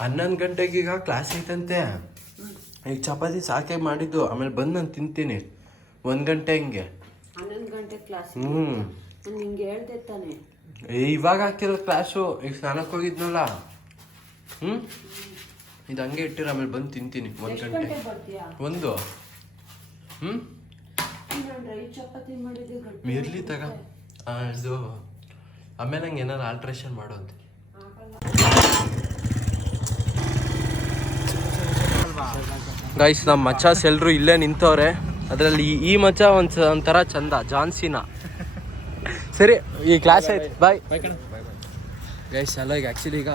ಹನ್ನೊಂದು ಗಂಟೆಗೆ ಈಗ ಕ್ಲಾಸ್ ಐತಂತೆ. ಈಗ ಚಪಾತಿ ಸಾಕೆ ಮಾಡಿದ್ದು ಆಮೇಲೆ ಬಂದು ನಾನು ತಿಂತೀನಿ. ಒಂದು ಗಂಟೆ ಹಿಂಗೆ. ಹನ್ನೊಂದು ಗಂಟೆ ಕ್ಲಾಸ್ ಹ್ಞೂ ನಿಂಗೆ ಹೇಳ್ದೆ ತಾನೆ. ಇವಾಗ ಹಾಕಿರೋ ಕ್ಲಾಸು ಈಗ ಸ್ನಾನಕ್ಕೆ ಹೋಗಿದ್ನಲ್ಲ? ಹ್ಞೂ ಇದು ಹಂಗೆ ಇಟ್ಟಿರ ಆಮೇಲೆ ಬಂದು ತಿಂತೀನಿ ಒಂದು ಗಂಟೆ. ಒಂದು. ಹ್ಞೂ ಇರಲಿ ತಗ. ಇದು ಆಮೇಲೆ ನಂಗೆ ಏನಾರು ಆಲ್ಟ್ರೇಷನ್ ಮಾಡು ಗೈಸ್ ನಮ್ಮ ಮಚಾಸ್ ಎಲ್ರು ಇಲ್ಲೇ ನಿಂತವ್ರೆ. ಅದರಲ್ಲಿ ಈ ಮಚ ಒಂದು ಒಂಥರ ಚಂದ ಜಾನ್ಸಿನ. ಸರಿ ಈ ಕ್ಲಾಸ್ ಐತೆ ಬಾಯ್ ಗೈಸ್ ಅಲ್ಲ ಈಗ ಆ್ಯಕ್ಚುಲಿ ಈಗ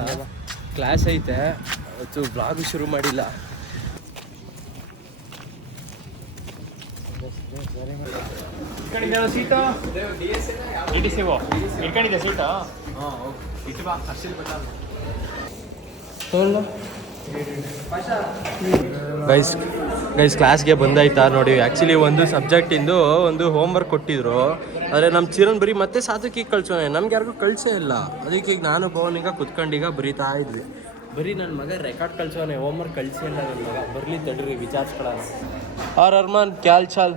ಕ್ಲಾಸ್ ಐತೆ. ಅವತ್ತು ಬ್ಲಾಗ್ ಶುರು ಮಾಡಿಲ್ಲ. ಸೀಟು ಗೈಸ್ ಗೈಸ್ ಕ್ಲಾಸ್ಗೆ ಬಂದಾಯ್ತಾ ನೋಡಿ. ಆ್ಯಕ್ಚುಲಿ ಒಂದು ಸಬ್ಜೆಕ್ಟಿಂದು ಒಂದು ಹೋಮ್ವರ್ಕ್ ಕೊಟ್ಟಿದ್ರು. ಆದರೆ ನಮ್ಮ ಚಿರನ್ ಬರೀ ಮತ್ತೆ ಸಾಧುಕಿ ಕಳ್ಸೋಣ. ನಮ್ಗೆ ಯಾರಿಗೂ ಕಳಿಸೇ ಇಲ್ಲ. ಅದಕ್ಕೆ ಈಗ ನಾನು ಪವನೀಗ ಕುತ್ಕೊಂಡೀಗ ಬರೀತಾ ಇದ್ವಿ. ಬರೀ ನನ್ನ ಮಗ ರೆಕಾರ್ಡ್ ಕಳ್ಸೋನೆ ಹೋಮ್ವರ್ಕ್ ಕಳಿಸಿ ಇಲ್ಲ ನನ್ನ ಮಗ. ಬರ್ಲಿ ತಡ್ರಿ ವಿಚಾರಿಸ್ಕೊಳ್ಳೋಣ. ಆರ್ ಅರ್ಮಾನ್ ಕ್ಯಾಲ್ ಚಾಲ್?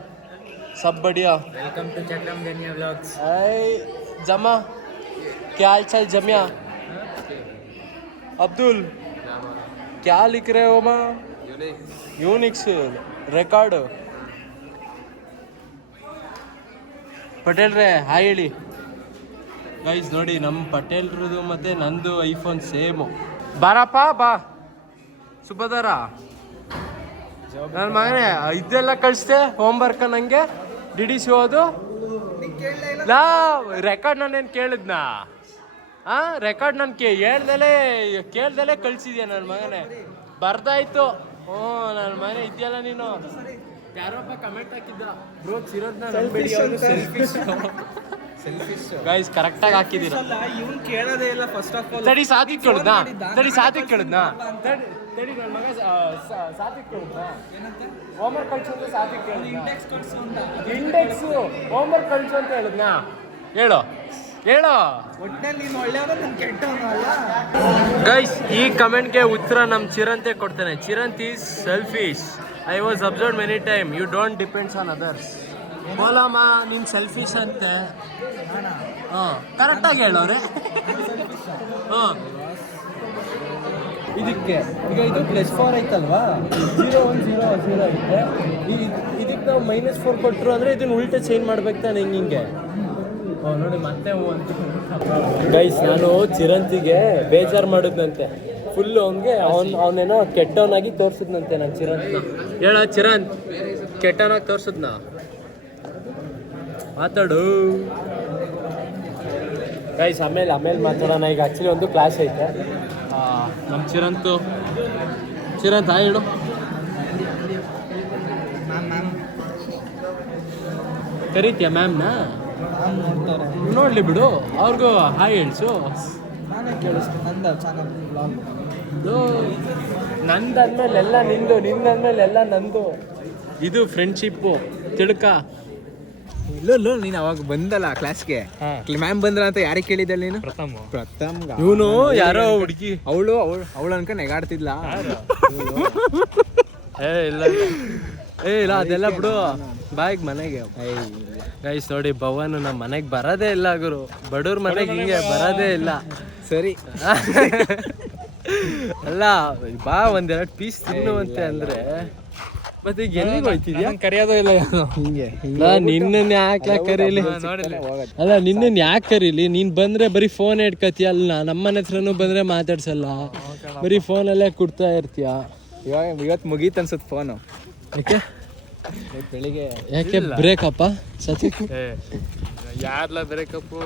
ಸಬ್ ಬಡಿಯಾ? ವೆಲ್ಕಮ್ ಟು ಚಕ್ರಮ್ ಐ ಜಮಾ? ಕ್ಯಾಲ್ ಚಾಲ್ ಜಮ್ಯಾ? ಅಬ್ದುಲ್? क्या लिख रहे हो माँ यूनिक्स ರೆಕಾರ್ಡ್ ಪಟೇಲ್ರೆ ಹಾಯ್ ಹೇಳಿ ಗೈಸ್ ನೋಡಿ ನಮ್ಮ ಪಟೇಲ್ರದು ಮತ್ತೆ ನಂದು ಐಫೋನ್ ಸೇಮು ಬಾರಪ್ಪ ಬಾ ಸುಭದಾರ ನನ್ನ ಮಗನೇ ಇದೆಲ್ಲ ಕಳಿಸ್ದೆ ಹೋಮ್ವರ್ಕ್ ನಂಗೆ ಡಿ ಸಿ ಹೋದು ನಾ ರೆಕಾರ್ಡ್ ನಾನೇನು ಕೇಳಿದ್ನಾ ಆ ರೆಕಾರ್ಡ್ ನಾನು ಕೇ ಹೇಳ್ದಲೇ ಕೇಳ್ದಲೇ ಕಳ್ಸಿದ್ಯಾ ನನ್ನ ಮಗನೇ? ಬರ್ದಾಯ್ತು. ಹ್ಞೂ ನನ್ನ ಮನೆ ಇದೆಯಲ್ಲ ನೀನು? ಯಾರೊಬ್ಬ ಕಮೆಂಟ್ ಹಾಕಿದ್ದ? ಬ್ರೋ ಚಿರೋದ್ನ ಗೈಸ್ ಕರೆಕ್ಟಾಗಿ ಹಾಕಿದ್ದೀರ? ಇವ್ನು ಕೇಳೋದೇ ಇಲ್ಲ ಫಸ್ಟ್ ಆಫ್ ಆಲ್ ತಡಿ ಸಾತಿಗೆ ಕೇಳಿದ್ನಾ? ತಡಿ ಸಾತಿಗೆ ಕೇಳಿದ್ನಾ? ತಡಿ ತಡಿ ನನ್ನ ಮಗ ಸಾತಿಗೆ ಕೇಳಿದ್ನಾ? ಹೋಮ್ವರ್ಕ್ ಕಳ್ಸು ಅಂತ ಸಾತಿಗೆ ಕೇಳಿದ್ನಾ? ಇಂಡೆಕ್ಸ್ ಹೋಮ್ವರ್ಕ್ ಕಳ್ಸು ಅಂತ ಹೇಳಿದ್ನಾ? ಹೇಳು. ಹೇಳು? ಗೈಸ್ ಈ ಕಮೆಂಟ್ಗೆ ಉತ್ತರ ನಮ್ಮ ಚಿರಂತೆ ಕೊಡ್ತಾನೆ. Chiranth is selfish I was observe many time you don't depends on others ಬೋಲಮ್ಮ ನಿಮ್ಮ ಸೆಲ್ಫಿಶ್ ಅಂತೆ. ಹಾಂ ಕರೆಕ್ಟಾಗಿ ಹೇಳೋರೆ ಹಾಂ. ಇದಕ್ಕೆ ಈಗ ಇದು ಪ್ಲಸ್ ಫೋರ್ ಐತಲ್ವಾ ಜೀರೋ ಒನ್ ಜೀರೋ ಜೀರೋ ಐತೆ ಇದಕ್ಕೆ ನಾವು ಮೈನಸ್ ಫೋರ್ ಕೊಟ್ಟರು ಅಂದರೆ ಇದನ್ನ ಉಲ್ಟೆ ಚೇಂಜ್ ಮಾಡ್ಬೇಕು ತಾನೆ ಹಿಂಗೆ ನೋಡಿ ಮತ್ತೆ ಗೈಸ್ ನಾನು ಚಿರಂತಿಗೆ ಬೇಜಾರು ಮಾಡಿದ್ನಂತೆ. ಫುಲ್ ಅವನಿಗೆ ಅವ್ನು ಅವನೇನೋ ಕೆಟ್ಟವನಾಗಿ ತೋರಿಸಿದ್ನಂತೆ ನಾನು ಚಿರಂತ್ನ. ಹೇಳ ಚಿರಂತ್, ಕೆಟ್ಟವನಾಗಿ ತೋರಿಸಿದ್ನ? ಮಾತಾಡು. ಗೈಸ್ ಆಮೇಲೆ ಆಮೇಲೆ ಮಾತಾಡೋಣ. ಈಗ ಆಕ್ಚುಲಿ ಒಂದು ಕ್ಲಾಸ್ ಐತೆ. ನಮ್ಮ ಚಿರಂತು. ಚಿರಂತ್, ಹಾಯ್ ಹೇಳು. ಕರೀತೀಯ ಮ್ಯಾಮ್ನ ನೋಡ್ತಾರೆ ನೋಡ್ಲಿ ಬಿಡು ಅವ್ರಿಗೂ ಹಾಯ್ ಹೇಳ್ಸು. ನಾನೇ ಕೇಳಿಸ್ತೀನಿ ನಂದ ಚಾನಲ್ ಬ್ಲಾಗ್ ನಂದಂದ್ಮೇಲೆ ಎಲ್ಲ ನಿಂದು ನಿಂದಂದ್ಮೇಲೆ ಎಲ್ಲ ನಂದು. ಇದು ಫ್ರೆಂಡ್ಶಿಪ್ಪು ತಿಳ್ಕ. ಇಲ್ಲ ಇಲ್ಲ ನೀನು ಅವಾಗ ಬಂದಲ್ಲ ಕ್ಲಾಸ್ಗೆ ಮ್ಯಾಮ್ ಬಂದ್ರ ಅಂತ ಯಾರಿಗೆ ಕೇಳಿದ್ದೆ ನೀನು? ಪ್ರಥಮ. ಪ್ರಥಮ್ ಇವನು ಯಾರೋ ಹುಡುಗಿ. ಅವಳು ಅವಳು ಅವಳು ಅನ್ಕ ನೆಗಾಡ್ತಿದ್ಲ. ಏ ಇಲ್ಲ. ಏ ಇಲ್ಲ ಅದೆಲ್ಲ ಬಿಡು. ಬಾಯಿಗೆ ಮನೆಗೆ ಗೈಸ್ ನೋಡಿ ಭವನ್ ನಮ್ಮ ಮನೆಗೆ ಬರೋದೇ ಇಲ್ಲ ಗುರು. ಬಡವ್ರ ಮನೆಗೆ ಹಿಂಗೆ ಬರೋದೇ ಇಲ್ಲ. ಸರಿ. ಅಲ್ಲ ಬಾ ಒಂದೆರಡು ಪೀಸ್ ತಿನ್ನುವಂತೆ ಅಂದ್ರೆ. ಮತ್ತೆ ಈಗ ಎಲ್ಲಿಗೆ ಹೋಯ್ತಿದ್ಯಾ? ಕರೆಯೋದು ಇಲ್ಲ ಹಿಂಗೆ ಅಲ್ಲ ನಿನ್ನನ್ ಯಾಕೆ ಕರೀಲಿ? ಅಲ್ಲ ನಿನ್ನ ಯಾಕೆ ಕರೀಲಿ? ನೀನ್ ಬಂದ್ರೆ ಬರೀ ಫೋನ್ ಇಟ್ಕತಿಯ ಅಲ್ಲ ನಮ್ಮನೆ ಹತ್ರನು ಬಂದ್ರೆ ಮಾತಾಡ್ಸಲ್ಲ. ಬರೀ ಫೋನಲ್ಲೇ ಕೊಡ್ತಾ ಇರ್ತೀಯ? ಇವಾಗ ಇವತ್ತು ಮುಗೀತು ಅನ್ಸುತ್ತೆ ಫೋನು ಯಾಕೆ? ಬೆಳಿಗ್ಗೆ ಯಾಕೆ ಬ್ರೇಕಪ್ಪ ಸತಿ? ಯಾರ್ಲ ಬ್ರೇಕಪ್ಪು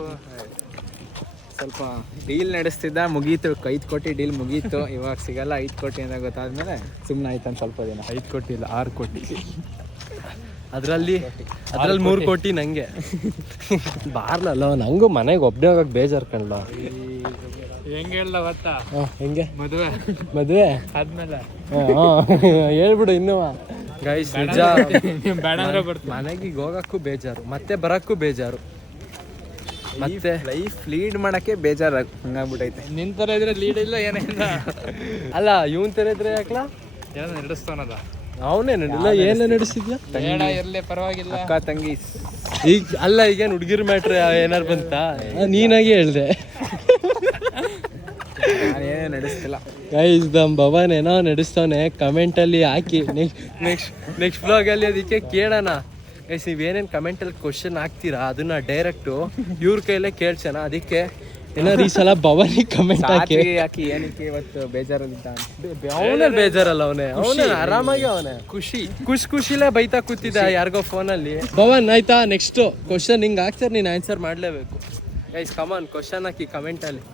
ಸ್ವಲ್ಪ ಡೀಲ್ ನಡೆಸ್ತಿದ್ದ ಮುಗೀತು. ಐದು ಕೋಟಿ ಡೀಲ್ ಮುಗೀತು. ಇವಾಗ ಸಿಗಲ್ಲ ಐದು ಕೋಟಿ ಅಂತ ಗೊತ್ತಾದ್ಮೇಲೆ ಸುಮ್ಮನೆ ಆಯ್ತು ಸ್ವಲ್ಪ ದಿನ. ಐದು ಕೋಟಿ ಇಲ್ಲ ಆರು ಕೋಟಿ. ಅದ್ರಲ್ಲಿ ಅದ್ರಲ್ಲಿ ಮೂರು ಕೋಟಿ ನಂಗೆ. ಬಾರ್ಲಲ್ಲ ನಂಗೂ ಮನೆಗೆ ಒಬ್ಬನೇ ಹೋಗಕ್ಕೆ ಬೇಜಾರು ಕಣ್ಲ ಹೆಂಗ್ ಹೇಳ್ದ ಗೊತ್ತಾ? ಹೆಂಗೆ? ಮದುವೆ. ಮದುವೆ? ಆದ್ಮೇಲೆ. ಹೇಳ್ಬಿಡು ಇನ್ನು. ಗೈಸ್ ನಿಜ. ಬೇಡ ಅಂದ್ರೆ ಬರ್ತೀನಿ. ಮನೆಗೆ ಹೋಗಕ್ಕೂ ಬೇಜಾರು ಮತ್ತೆ ಬರಕ್ಕೂ ಬೇಜಾರು. ಮತ್ತೆ ಲೈಫ್ ಲೀಡ್ ಮಾಡಕ್ಕೆ ಬೇಜಾರು ಹಂಗಾಗ್ಬಿಟ್ಟೈತೆ ತರ ಇದ್ರೆ ಲೀಡ್ ಇಲ್ಲ ಏನಿಲ್ಲ ಅಲ್ಲ ಇವನ್ ತೆರೆದ್ರೆ ಯಾಕಲ? ಏನೋ ನಡೆಸ್ತಾನದ. ಅವನೇ ನಡಿಲ್ಲ ಏನೇ ನಡೆಸಿದ್ಯಾ? ಬೇಡ ಇರ್ಲಿ ಪರವಾಗಿಲ್ಲ. ಅಕ್ಕ ತಂಗಿ. ಈಗ ಅಲ್ಲ ಈಗೇನು ಹುಡುಗಿರ್ ಮ್ಯಾಟ್ರ್ ಏನಾರು ಬಂತ? ನೀನಾಗೆ ಹೇಳ್ದೆ ನಾನೇನೇ ನಡೆಸ್ತಿಲ್ಲ ಗೈಸ್ ದಮ್ ಭವನ್ ಏನೋ ನಡೆಸ್ತವನೆ. ಕಮೆಂಟ್ ಅಲ್ಲಿ ಹಾಕಿ. ನೆಕ್ಸ್ಟ್ ನೆಕ್ಸ್ಟ್ ನೆಕ್ಸ್ಟ್ ಬ್ಲಾಗ್ ಅಲ್ಲಿ ಅದಕ್ಕೆ ಕೇಳೋಣ. ಗೈಸ್ ನೀವು ಏನೇನ್ ಕಮೆಂಟ್ ಅಲ್ಲಿ ಕ್ವಶನ್ ಹಾಕ್ತೀರಾ? ಅದನ್ನ ಡೈರೆಕ್ಟು ಇವ್ರ ಕೈಲೇ ಕೇಳ್ಸೋಣ. ಅದಕ್ಕೆ ಏನಾದ್ರು ಈ ಸಲ ಭವನಿಗೆ ಕಮೆಂಟ್ ಹಾಕಿ. ಹಾಕಿ ಏನಕ್ಕೆ ಇವತ್ತು ಬೇಜಾರಲ್ಲಿದ್ದ ಅವನೇ ಬೇಜಾರಲ್ಲ ಅವನೇ. ಅವನೇ ಆರಾಮಾಗಿ ಅವನೇ. ಖುಷಿ. ಖುಷಿ ಖುಷಿಲೇ ಬೈತಾ ಕೂತಿದ್ದ ಯಾರಿಗೋ ಫೋನಲ್ಲಿ ಭವನ್ ಆಯ್ತಾ? ನೆಕ್ಸ್ಟ್ ಕ್ವಶನ್ ಹಿಂಗೆ ಹಾಕ್ತಾರೆ ನೀನು ಆನ್ಸರ್ ಮಾಡಲೇಬೇಕು. ಗೈಸ್ ಕಮಾನ್ ಕ್ವಶನ್ ಹಾಕಿ ಕಮೆಂಟಲ್ಲಿ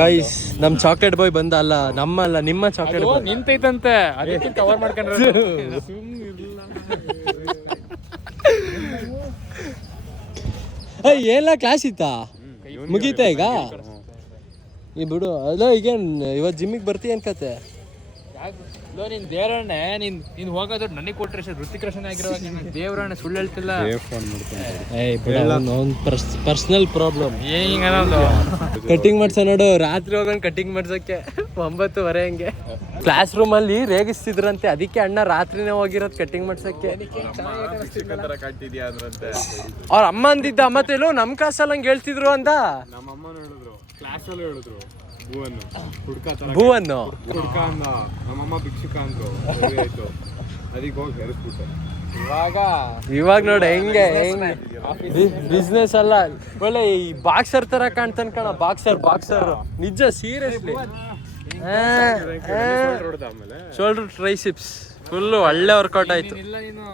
ಗೈಸ್ ನಮ್ ಚಾಕ್ಲೇಟ್ ಬಾಯ್ ಬಂದ ಅಲ್ಲ ನಮ್ಮ ಅಲ್ಲ ನಿಮ್ಮ ಚಾಕ್ಲೇಟ್ ಬಾಯ್ ನಿಂತೈತಂತೆ. ಅದಕ್ಕೆ ಕವರ್ ಮಾಡ್ಕೊಂಡ್ರೆ ಏಲ್ಲ ಕ್ಲಾಸ್ ಇತ್ತಾ? ಮುಗೀತಾ ಈಗ? ಈ ಬಿಡು. ಅಲ್ಲ ಈಗ ಇವತ್ತು ಜಿಮ್ಮಿಗೆ ಬರ್ತೀಯ ಅನ್ಕತೆ ನೀನ್ ದೇವರಣ್ಣೆ ನೀನ್ ನೀನ್ ಹೋಗೋದು ನನಗೆ ಕೊಟ್ರೆ ಋತಿಕ್ ರೋಷನ್ ಆಗಿರೋ ದೇವರಣ್ಣ ಸುಳ್ಳು ಹೇಳ್ತಿಲ್ಲ. ಪರ್ಸನಲ್ ಪ್ರಾಬ್ಲಮ್ ಹಿಂಗ ಅನ್ನೋದು ಕಟಿಂಗ್ ಮಾಡ್ಸ ನೋಡು. ರಾತ್ರಿ ಹೋಗೋಣ ಕಟಿಂಗ್ ಮಾಡ್ಸಕ್ಕೆ ಒಂಬತ್ತುವರೆ ಹಂಗೆ. ಕ್ಲಾಸ್ ರೂಮ್ ಅಲ್ಲಿ ರೇಗಿಸ್ತಿದ್ರಂತೆ. ಅದಕ್ಕೆ ಅಣ್ಣ ರಾತ್ರಿನೇ ಹೋಗಿರೋದು ಕಟಿಂಗ್ ಮಾಡ್ಸಕ್ಕೆ ಅವ್ರ ಅಮ್ಮ ಅಂದಿದ್ದ ಅಮ್ಮತ್ತೇಲು ನಮ್ ಕ್ಲಾಸಲ್ಲಿ ಹಂಗೆ ಹೇಳ್ತಿದ್ರು ಅಂತ ನಮ್ಮಮ್ಮನೂ ಹೇಳಿದ್ರು. ಕ್ಲಾಸಲ್ಲೂ ಹೇಳಿದ್ರು. ಭಿಕ್ಷುಕ ಅಂದ್ರು ಆಯ್ತು ಅದಕ್ಕೆ ಹೋಗಿ ಸೇರಿಸ್ಬಿಟ್ಟೆ ಇವಾಗ ಇವಾಗ ನೋಡಿ ಹೆಂಗೆ ಹೆಂಗೆ? ಬಿಸ್ನೆಸ್ ಅಲ್ಲ. ಒಳ್ಳೆ ಈ ಬಾಕ್ಸರ್ ತರ ಕಾಣ್ತಾನ ಕಣ ಬಾಕ್ಸರ್ ಬಾಕ್ಸರ್ ನಿಜ ಸೀರಿಯಸ್ಲಿ ಶೋಲ್ಡರ್ ಟ್ರೈಸಿಪ್ಸ್ ಫುಲ್ ಒಳ್ಳೆ ವರ್ಕೌಟ್ ಆಯ್ತು. ಇಲ್ಲ ನೀನು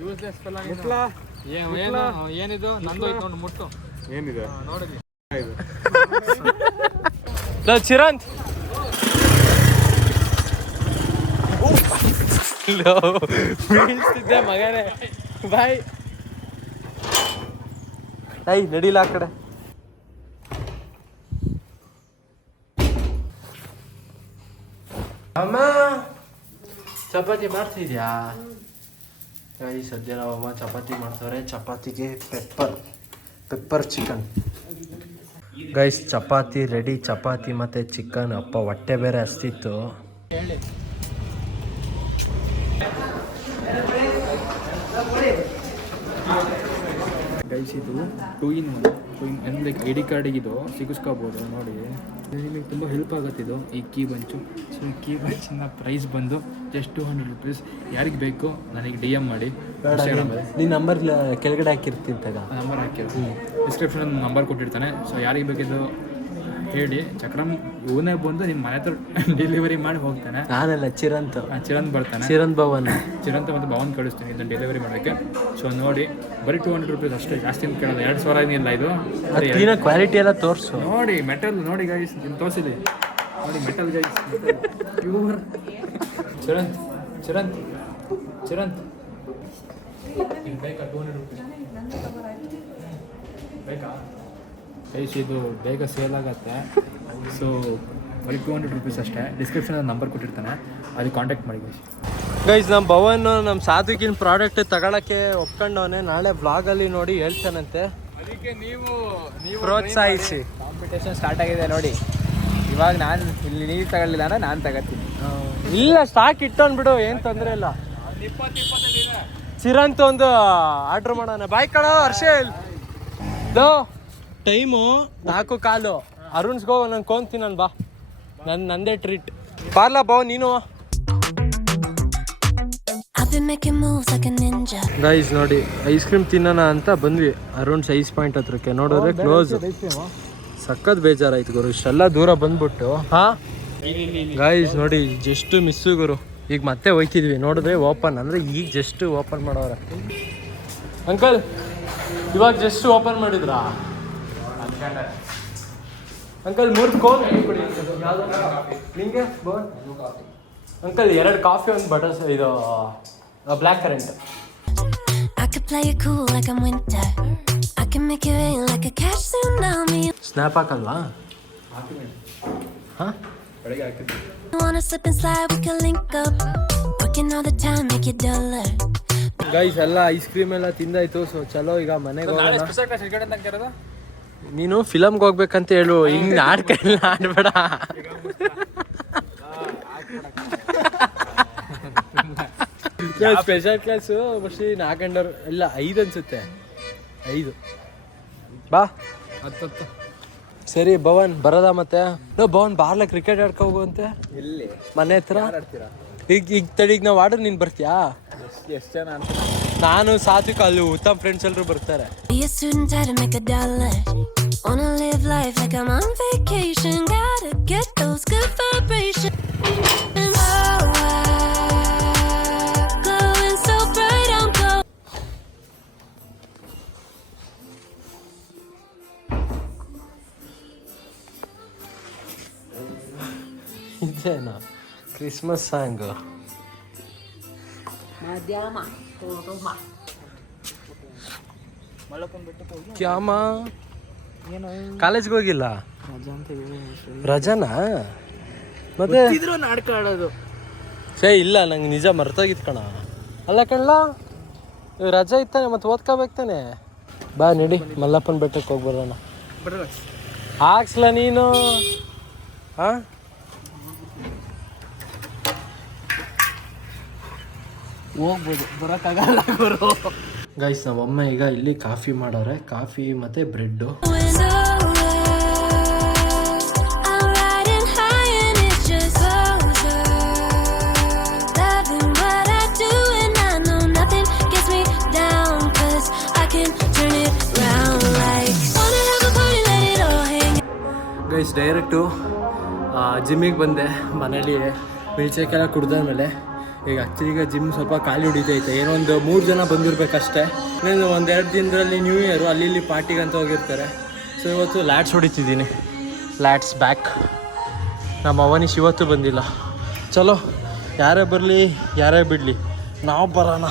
ಯೂಸ್ಲೆಸ್ ಫಲ ಏನು ಏನು ಏನಿದು? ನಂದು ಏನಿದೆ? ಚಿರಂತ್ ಲೋ, ಬೀಳ್ತಿದ್ದೆ ಮಗನೇ. ಬಾಯ್ ಐ ನಡಿಲ್ಲ ಆ ಕಡೆ. ಅಮ್ಮ ಚಪಾತಿ ಮಾಡ್ತಿದ್ಯಾ? ಈ ಸದ್ಯ ನಾವಮ್ಮ ಚಪಾತಿ ಮಾಡ್ತಾರೆ ಚಪಾತಿಗೆ ಪೆಪ್ಪರ್ ಪೆಪ್ಪರ್ ಚಿಕನ್ ಗೈಸ್ ಚಪಾತಿ ರೆಡಿ ಚಪಾತಿ ಮತ್ತೆ ಚಿಕನ್ ಅಪ್ಪ ಹೊಟ್ಟೆ ಬೇರೆ ಹಸ್ತಿತ್ತು. ಗೈಸ್ ಇದು two in one two in ಅಂದರೆ ಲೈಕ್ ಐ ಡಿ ಕಾರ್ಡಿಗಿದು ಸಿಗಿಸ್ಕೋಬೋದು ನೋಡಿ. ನಿಮಗೆ ತುಂಬ ಹೆಲ್ಪ್ ಆಗುತ್ತೆ ಇದು. ಈ ಕೀ ಬಂಚು ಸೊ ಈ ಕೀ ಬಂಚಿನ ಪ್ರೈಸ್ ಬಂದು ಜಸ್ಟ್ ಟೂ ಹಂಡ್ರೆಡ್ ರುಪೀಸ್ ಯಾರಿಗೆ ಬೇಕು ನನಗೆ ಡಿ ಎಂ ಮಾಡಿ. ನಿಮ್ಮ ನಂಬರ್ ಕೆಳಗಡೆ ಹಾಕಿರ್ತೀನಿ ನಂಬರ್ ಹಾಕಿರ್ತೀನಿ ಡಿಸ್ಕ್ರಿಪ್ಷನ್ ನಂಬರ್ ಕೊಟ್ಟಿರ್ತಾನೆ. ಸೊ ಯಾರಿಗೆ ಬೇಕಿದ್ದು ಹೇಳಿ ಚಕ್ರಮ್ ಇವನೇ ಬಂದು ನಿಮ್ಮ ಮನೆ ಹತ್ರ ಡೆಲಿವರಿ ಮಾಡಿ ಹೋಗ್ತಾನೆ. ನಾನಲ್ಲ ಚಿರಂತ್. ಚಿರಂತ ಚಿರಂತ್ ಬರ್ತಾನೆ. ಚಿರಂತ್ ಭವನ್. ಚಿರಂತ ಮತ್ತು ಭವನ್ ಕಳಿಸ್ತೀನಿ ಇದನ್ನ ಡೆಲಿವರಿ ಮಾಡೋಕ್ಕೆ. ಸೊ ನೋಡಿ ಬರೀ ಟೂ ಹಂಡ್ರೆಡ್ ರುಪೀಸ್ ಅಷ್ಟೇ ಜಾಸ್ತಿ ಅಂತ ಕೇಳೋದು ಎರಡು ಸಾವಿರ ಏನಿಲ್ಲ ಇದು. ಬರೀ ಕ್ವಾಲಿಟಿ ಎಲ್ಲ ತೋರಿಸು. ನೋಡಿ ಮೆಟಲ್ ನೋಡಿ ಗೈಸ್ ನಿಮ್ಗೆ ತೋರಿಸಿದೆ ನೋಡಿ metal guys pure Chiranth Chiranth Chiranth. ನಿಮ್ಗೆ ಬೇಕಾ ಟೂ ಹಂಡ್ರೆಡ್ ರುಪೀಸ್ ಬೇಕಾ? ಗೈಸ್ ಇದು ಬೇಗ ಸೇಲ್ ಆಗುತ್ತೆ. ಸೊ ಬರೀ ಟೂ ಹಂಡ್ರೆಡ್ ರುಪೀಸ್ ಅಷ್ಟೇ. ಡಿಸ್ಕ್ರಿಪ್ಷನ್ ನಂಬರ್ ಕೊಟ್ಟಿರ್ತಾನೆ. ಅದಕ್ಕೆ ಕಾಂಟ್ಯಾಕ್ಟ್ ಮಾಡಿ ಗೈಸ್ ಗೈಸ್ ನಮ್ಮ ಭವನ್ ನಮ್ಮ ಸಾಧುಕಿನ ಪ್ರಾಡಕ್ಟ್ ತಗೊಳಕ್ಕೆ ಒಪ್ಕೊಂಡವನೇ. ನಾಳೆ ವ್ಲಾಗಲ್ಲಿ ನೋಡಿ ಹೇಳ್ತಾನಂತೆ. ಅದಕ್ಕೆ ನೀವು ನೀವು ಪ್ರೋತ್ಸಾಹಿಸಿ. ಕಾಂಪಿಟೇಷನ್ ಸ್ಟಾರ್ಟ್ ಆಗಿದೆ ನೋಡಿ. ಇವಾಗ ನಾನು ಇಲ್ಲಿ ನೀವು ತಗೊಳ್ಳಿಲ್ಲ ಅಂದ್ರೆ ನಾನು ತಗೋತೀನಿ. ಇಲ್ಲ ಸ್ಟಾಕ್ ಇಟ್ಟೋನ್ ಬಿಡು ಏನು ತೊಂದರೆ ಇಲ್ಲ. ಚಿರಂತ ಒಂದು ಆರ್ಡರ್ ಮಾಡೋಣ. ಬಾಯ್ ಕಳೋ ಹರ್ಷೇಲ್. ದೋ. ಟೈಮು ನಾಲ್ಕು ಕಾಲು. ಅರುಣ್ಸ್ಗೋ ನಾನು ಕೋಂತೀನಿ ನಾನು ಬಾ. ನನ್ನ ನಂದೇ ಟ್ರೀಟ್ ಬಾರ್ಲಾ ಬಾ ನೀನು. ಗೈಸ್ ನೋಡಿ ಐಸ್ ಕ್ರೀಮ್ ತಿನ್ನೋಣ ಅಂತ ಬಂದ್ವಿ. ಅರುಣ್ ಐಸ್ ಪಾಯಿಂಟ್ ಹತ್ರಕ್ಕೆ. ನೋಡಿದ್ರೆ ಕ್ಲೋಸ್ ಸಖತ್ ಬೇಜಾರಾಯ್ತು ಗುರು. ಇಷ್ಟೆಲ್ಲ ದೂರ ಬಂದ್ಬಿಟ್ಟು. ಹಾ? ಗೈಸ್ ನೋಡಿ ಜಸ್ಟ್ ಮಿಸ್ಸು ಗುರು. ಈಗ ಮತ್ತೆ ಹೋಯ್ತಿದ್ವಿ. ನೋಡಿದ್ರೆ ಓಪನ್ ಅಂದ್ರೆ ಈಗ ಜಸ್ಟ್ ಓಪನ್ ಮಾಡೋರ. ಅಂಕಲ್ ಇವಾಗ ಜಸ್ಟ್ ಓಪನ್ ಮಾಡಿದ್ರಾ? ಅಂಕಲ್ ಮೂರು ಕೋನ್ ಕೊಡಿ ನಿಂಗೆ ಅಂಕಲ್ ಎರಡು ಕಾಫಿ ಒಂದು ಬಟರ್ ಇದು ಬ್ಲ್ಯಾಕ್ ಕರೆಂಟ್. ಸ್ನ್ಯಾಪ್ ಹಾಕಲ್ವಾ ಹಾಂ You wanna slip and slide, we can link up. Working all the time, make it duller. Guys ಎಲ್ಲ ಐಸ್ ಕ್ರೀಮ್ ಎಲ್ಲ ತಿಂದಾಯ್ತು ಸೊ ಚಲೋ ಈಗ ಮನೆಗೆ ನೀನು ಫಿಲಮ್ಗೆ ಹೋಗ್ಬೇಕಂತ ಹೇಳು. ಹಿಂಗ್ ನಾಟಕ ಎಲ್ಲ ಆಡ್ಬೇಡ. ಸ್ಪೆಷಲ್ ಕ್ಲಾಸು ಮೋಸ್ಟ್ಲಿ ನಾಲ್ಕು ಗಂಟೆ ಇಲ್ಲ ಐದು ಅನ್ಸುತ್ತೆ. ಐದು. ಬಾ. ಹತ್ತತ್ತು. ಸರಿ ಭವನ್ ಬರೋದಾ ಮತ್ತೆ? ನೋ ಭವನ್ ಬಾರ್ಲ ಕ್ರಿಕೆಟ್ ಆಡ್ಕೊ ಹೋಗುವಂತೆ ಎಲ್ಲಿ? ಮನೆ ಹತ್ರ? ಈಗ ಈಗ ಈಗ ತಡಿಗ್ ನಾವು ಆಡ್ರೆ ನೀನು ಬರ್ತೀಯಾ? ಎಷ್ಟು ಜನ ಅಂತ. ನಾನು ಸಾಧುಕಾಲು ತಾವ ಫ್ರೆಂಡ್ಸ್ ಎಲ್ಲರು ಬರ್ತಾರೆ. ಈ ಕ್ರಿಸ್ಮಸ್ ಸಂಗೊ ಮಧ್ಯಾಮಾ ಕ್ಯಾಮ ಕಾಲೇಜ್ಗೆ ಹೋಗಿಲ್ಲ? ರಜನಾ? ಮತ್ತೆ? ನಾಟಕ ಆಡೋದು. ಸೇ ಇಲ್ಲ ನಂಗೆ ನಿಜ ಮರ್ತೋಗಿತ್ತು ಕಣ. ಅಲ್ಲ ಕಣ್ಲ? ರಜಾ ಇತ್ತಾನೆ ಮತ್ತೆ ಓದ್ಕೋಬೇಕು ತಾನೆ? ಬಾ ನಡಿ ಮಲ್ಲಪ್ಪನ ಬೆಟ್ಟಕ್ಕೆ ಹೋಗಿ ಬರೋಣ. ಹಾಕ್ಸ್ಲ ನೀನು? ಹಾ ಹೋಗ್ಬೋದು. ಬರೋಕ್ಕಾಗಲ್ಲ ಗುರು. ಗೈಸ್ ನಮ್ಮಮ್ಮ ಈಗ ಇಲ್ಲಿ ಕಾಫಿ ಮಾಡೋರೆ. ಕಾಫಿ ಮತ್ತೆ ಬ್ರೆಡ್ಡು ಡೈರೆಕ್ಟು ಜಿಮ್ಮಿಗೆ ಬಂದೆ. ಮನೇಲಿ ಮಿಲ್ಚೇಕೆಲ್ಲ ಕುಡ್ದ ಮೇಲೆ ಈಗ ಆ್ಯಕ್ಚುಲಿ ಈಗ ಜಿಮ್ ಸ್ವಲ್ಪ ಖಾಲಿ ಹೊಡಿತೈತೆ ಏನೋ ಒಂದು ಮೂರು ಜನ ಬಂದಿರಬೇಕಷ್ಟೇ. ಇನ್ನೊಂದು ಒಂದೆರಡು ದಿನದಲ್ಲಿ ನ್ಯೂ ಇಯರು ಅಲ್ಲಿ ಇಲ್ಲಿ ಪಾರ್ಟಿಗೆ ಅಂತ ಹೋಗಿರ್ತಾರೆ. ಸೊ ಇವತ್ತು ಲ್ಯಾಟ್ಸ್ ಹೊಡಿತಿದ್ದೀನಿ. ಲ್ಯಾಟ್ಸ್ ಬ್ಯಾಕ್ ನಮ್ಮ ಅವನೀಶ್ ಇವತ್ತು ಬಂದಿಲ್ಲ. ಚಲೋ, ಯಾರೇ ಬರಲಿ, ಯಾರೇ ಬಿಡಲಿ, ನಾವು ಬರೋಣ.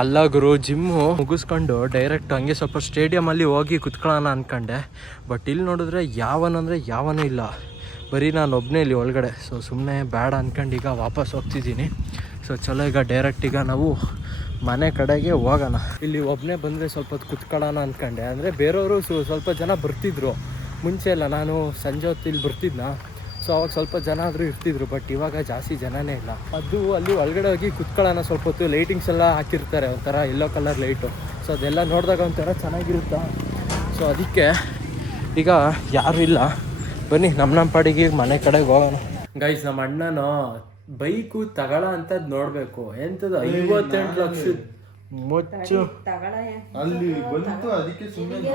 ಅಲ್ಲ ಗುರು ಜಿಮ್ಮು ಮುಗಿಸ್ಕೊಂಡು ಡೈರೆಕ್ಟ್ ಹಂಗೆ ಸ್ವಲ್ಪ ಸ್ಟೇಡಿಯಮಲ್ಲಿ ಹೋಗಿ ಕುತ್ಕೊಳ್ಳೋಣ ಅನ್ಕೊಂಡೆ. ಬಟ್ ಇಲ್ಲಿ ನೋಡಿದ್ರೆ ಯಾವನಂದರೆ ಯಾವನೂ ಇಲ್ಲ. ಬರೀ ನಾನು ಒಬ್ಬನೇ ಇಲ್ಲಿ ಒಳಗಡೆ. ಸೊ ಸುಮ್ಮನೆ ಬೇಡ ಅನ್ಕೊಂಡು ಈಗ ವಾಪಸ್ ಹೋಗ್ತಿದ್ದೀನಿ. ಸೊ ಚಲೋ ಈಗ ಡೈರೆಕ್ಟ್ ಈಗ ನಾವು ಮನೆ ಕಡೆಗೆ ಹೋಗೋಣ. ಇಲ್ಲಿ ಒಬ್ಬನೇ ಬಂದರೆ ಸ್ವಲ್ಪ ಹೊತ್ತು ಕುತ್ಕೊಳ್ಳೋಣ ಅಂದ್ಕೊಂಡೆ ಅಂದರೆ ಬೇರೆಯವರು ಸ್ವಲ್ಪ ಜನ ಬರ್ತಿದ್ರು. ಮುಂಚೆ ಎಲ್ಲ ನಾನು ಸಂಜೆ ಹೊತ್ತು ಇಲ್ಲಿ ಬರ್ತಿದ್ನಾ? ಸೊ ಅವಾಗ ಸ್ವಲ್ಪ ಜನ ಆದರೂ ಇರ್ತಿದ್ರು ಬಟ್ ಇವಾಗ ಜಾಸ್ತಿ ಜನನೇ ಇಲ್ಲ. ಅದು ಅಲ್ಲಿ ಒಳಗಡೆ ಹೋಗಿ ಕುತ್ಕೊಳ್ಳೋಣ ಸ್ವಲ್ಪ ಹೊತ್ತು ಲೈಟಿಂಗ್ಸ್ ಎಲ್ಲ ಹಾಕಿರ್ತಾರೆ ಒಂಥರ ಯೆಲ್ಲೋ ಕಲರ್ ಲೈಟು ಸೊ ಅದೆಲ್ಲ ನೋಡಿದಾಗ ಒಂಥರ ಚೆನ್ನಾಗಿರುತ್ತಾ? ಸೊ ಅದಕ್ಕೆ ಈಗ ಯಾರು ಇಲ್ಲ. ಬನ್ನಿ ನಮ್ಮ ನಮ್ಮ ಪಾಡಿಗೆ ಮನೆ ಕಡೆಗೆ ಹೋಗೋಣ. ಗೈಸ್ ನಮ್ಮ ಅಣ್ಣನ ಬೈಕು ತಗೊಳ ಅಂತದ್ ನೋಡ್ಬೇಕು. ಎಂತದ? ಐವತ್ತೆಂಟು ಲಕ್ಷ ಮೊಚ್ಚು. ತಗಳ ಅಲ್ಲಿ ಬಂತು ಅದಕ್ಕೆ ಸುಮ್ಮನೆ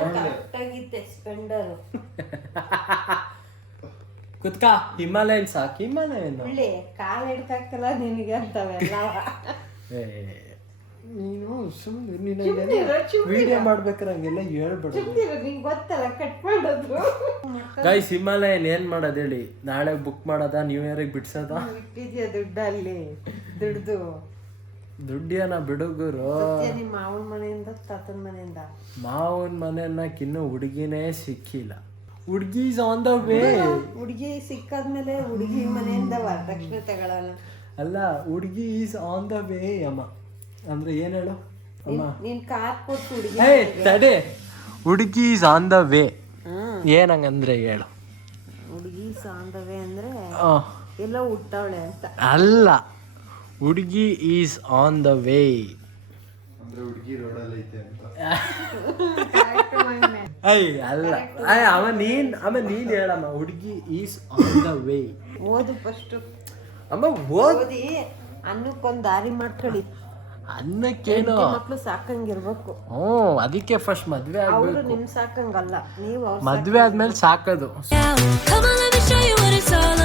ಕುತ್ಕ ಹಿಮಾಲಯನ್ ಸಾಕು ಹಿಮಾಲಯನ್. ಒಳ್ಳೆ ಕಾಲು ಹಿಡ್ಕಾಕ್ತಲ್ಲ ನಿನಗೆ ಅಂತವೆಲ್ಲ. ಏ, ನೀನು ಸುಮ್ಮನೆ ವಿಡಿಯೋ ಮಾಡ್ಬೇಕಾರೆ ಹಂಗೆಲ್ಲ ಹೇಳ್ಬೇಡ. ನಿಂಗೆ ಗೊತ್ತಲ್ಲ ಕಟ್ ಮಾಡೋದು. ಗೈಸ್ ಹಿಮಾಲಯನ್ ಏನ್ ಮಾಡೋದು ಹೇಳಿ? ನಾಳೆ ಬುಕ್ ಮಾಡೋದ ನ್ಯೂ ಇಯರಿಗೆ ಬಿಡ್ಸೋದ? ಇಟ್ಟಿದ್ಯಾ ದುಡ್ಡು ಅಲ್ಲಿ ದುಡ್ದು. ದುಡ್ಡಿಯನ ಬಿಡುಗರು ನಿಮ್ಮ ಮಾವನ ಮನೆಯಿಂದ ತಾತನ ಮನೆಯಿಂದ. ಮಾವನ್ ಮನೆಯನ್ನಕ್ಕಿನ್ನೂ ಹುಡುಗಿನೇ ಸಿಕ್ಕಿಲ್ಲ. ಹುಡುಗಿ ಇಸ್ ಆನ್ ದ ವೇ ಹುಡುಗಿ ಸಿಕ್ಕಾದ್ಮೇಲೆ ಹುಡುಗಿ ಮನೆಯಿಂದ ವರದಕ್ಷಿಣೆ ತಗೊಳಲ್ಲ ಅಲ್ಲ ಹುಡುಗಿ ಈಸ್ ಆನ್ ದ ವೇ ಅಮ್ಮ. ಅಂದ್ರೆ ಏನ್ ಹೇಳು? ಅಮ್ಮ. ನೀನ್ ಕಾರ್ ಕೊಟ್ಟು ಹುಡುಗಿ ಏ ತಡೆ. ಹುಡುಗಿ ಈಸ್ ಆನ್ ದ ವೇ ಏನಂಗಂದ್ರೆ ಹೇಳು. ಹುಡುಗಿ ಸಾಂದವೆ ಅಂದ್ರೆ ಎಲ್ಲ ಎಲ್ಲೋ ಹುಟ್ಟವಳೆ ಅಂತ. ಅಲ್ಲ ಹುಡುಗಿ ಈಸ್ ಆನ್ ದ ವೇ ಅಂದ್ರೆ ಹುಡುಗಿ ರೋಡಲ್ಲಿ ಐತೆ ಅಂತ. ಐ ಅಲ್ಲ. ಅಯ್ಯ ಅವ ನೀನ್ ಅಮ್ಮ ನೀನ್ ಹೇಳಮ್ಮ ಹುಡುಗಿ ಈಸ್ ಆನ್ ದ ವೇ ಓದು ಫಸ್ಟ್ ಅಮ್ಮ ಓದ್ ಓದಿ ಅನ್ನಕ್ಕೊಂದ್ ದಾರಿ ಮಾಡ್ಕೊಳ್ಳಿ. ಅನ್ನಕ್ಕೇನು? ಮಕ್ಳು ಸಾಕಂಗಿರ್ಬೇಕು. ಹ್ಞೂ ಅದಕ್ಕೆ ಫಸ್ಟ್ ಮದ್ವೆ ಅವ್ರು ಆಗ್ಬೇಕು ನಿಮ್ ಸಾಕಂಗಲ್ಲ ನೀವು ಅವ್ರ ಮದ್ವೆ ಆದ್ಮೇಲೆ ಸಾಕೋದು. Down. Come on, let me show you what it's all